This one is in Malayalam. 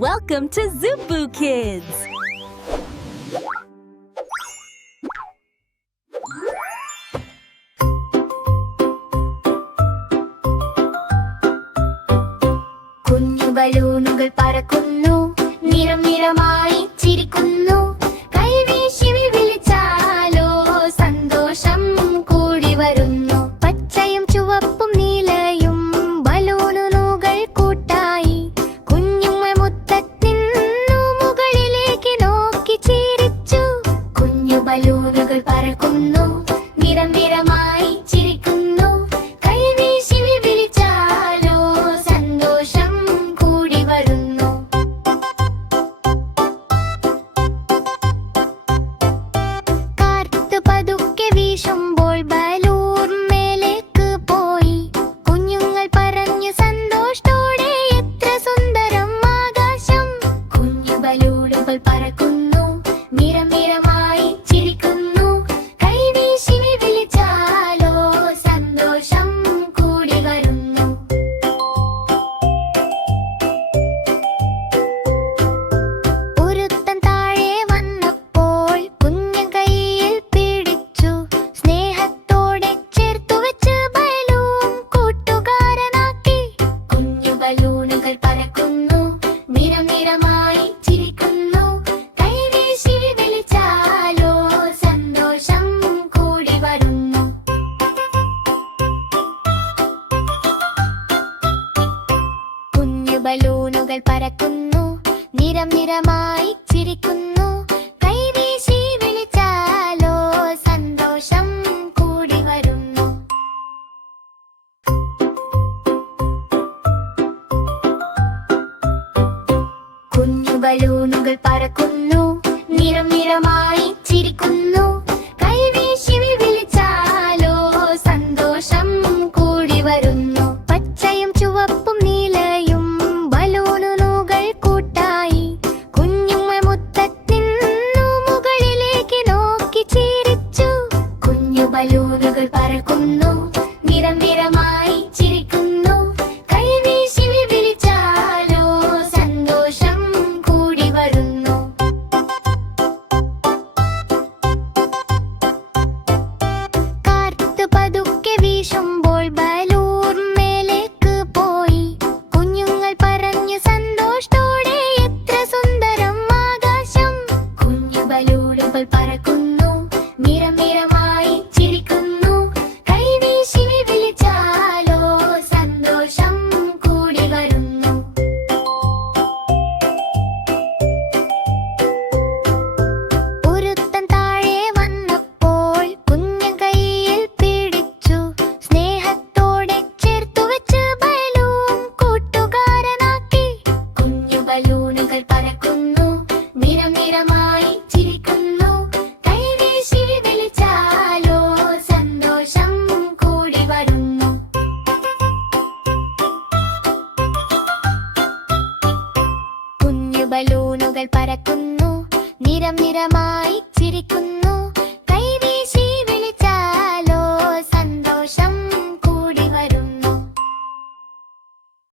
Welcome to Zubu Kids! കുഞ്ഞു ബലൂണുകൾ പറക്കുന്നു, നിറം നിറമായി ചിരിക്കുന്നു. കൈവീശി വിളിച്ചാലോ സന്തോഷം കൂടി വരുന്നു. പച്ചയും ചുവപ്പും നീലയും ബലൂണുകൾ കൂട്ടായി കുഞ്ഞുങ്ങൾ മുറ്റത്തിന്നു മുകളിലേക്ക് നോക്കി ചിരിച്ചു. കുഞ്ഞു ബലൂണുകൾ പറക്കുന്നു, നിറം നിറമായി ചിരിക്കുന്നു. കൈവീശി വിളിച്ചാലോ സന്തോഷം കൂടി വരുന്നു. കാറ്റ് പതുക്കെ വീശുമ്പോൾ ബലൂൺ മേലേക്ക് പോയി. കുഞ്ഞുങ്ങൾ പറഞ്ഞു സന്തോഷത്തോടെ, എത്ര സുന്ദരം ആകാശം. കുഞ്ഞു ബലൂണുകൾ പറക്കുന്നു, നിറം നിറമായി ചിരിക്കുന്നു. കൈവീശി വിളിച്ചാലോ സന്തോഷം കൂടി വരുന്നു. ഒരുത്തൻ താഴെ വന്നപ്പോൾ കുഞ്ഞൻ കയ്യിൽ പിടിച്ചു. സ്നേഹത്തോടെ ചേർത്തു വെച്ച് ബലൂൺ കൂട്ടുകാരനാക്കി. കുഞ്ഞു ബലൂണുകൾ പറക്കുന്നു, നിറം നിറമായി ചിരിക്കുന്നു. കൈവീശി വിളിച്ചാലോ സന്തോഷം കൂടി വരുന്നു. കുഞ്ഞു ബലൂണുകൾ പറക്കുന്നു, നിറം നിറമായി ചിരിക്കുന്നു. കൈവീശി വിളിച്ചാലോ സന്തോഷം കൂടി വരുന്നു. കുഞ്ഞു ബലൂണുകൾ പറക്കുന്നു, നിറം നിറമായി ചിരിക്കുന്നു. കൈവീശി വിളിച്ചാലോ സന്തോഷം കൂടി വരുന്നു. പച്ചയും ചുവപ്പും നീലയും ബലൂണുകൾ കൂട്ടായി കുഞ്ഞുങ്ങൾ മുറ്റത്തിന്നു മുകളിലേക്ക് നോക്കി ചിരിച്ചു. കുഞ്ഞു ബലൂണുകൾ പറക്കുന്നു, നിറം നിറമായി ചിരിക്കുന്നു. കൈവീശി വിളിച്ചാലോ സന്തോഷം കൂടി വരുന്നു. കാറ്റ് പതുക്കെ വീശുമ്പോൾ ബലൂൺ മേലേക്ക് പോയി. കുഞ്ഞുങ്ങൾ പറഞ്ഞു സന്തോഷത്തോടെ, എത്ര സുന്ദരം ആകാശം. കുഞ്ഞു ബലൂണുകൾ പറക്കുന്നു, നിറം നിറമായി ചിരിക്കുന്നു. കൈവീശി വിളിച്ചാലോ സന്തോഷം കൂടി വരുന്നു. ഒരുത്തൻ താഴെ വന്നപ്പോൾ കുഞ്ഞൻ കയ്യിൽ പിടിച്ചു. സ്നേഹത്തോടെ ചേർത്തു വെച്ച് ബലൂൺ കൂട്ടുകാരനാക്കി. കുഞ്ഞു ബലൂണുകൾ പറക്കുന്നു, നിറം നിറമായി ചിരിക്കുന്നു. കൈവീശി വിളിച്ചാലോ സന്തോഷം കൂടി വരുന്നു. കുഞ്ഞു ബലൂണുകൾ പറക്കുന്നു, നിറം നിറമായി ചിരിക്കുന്നു.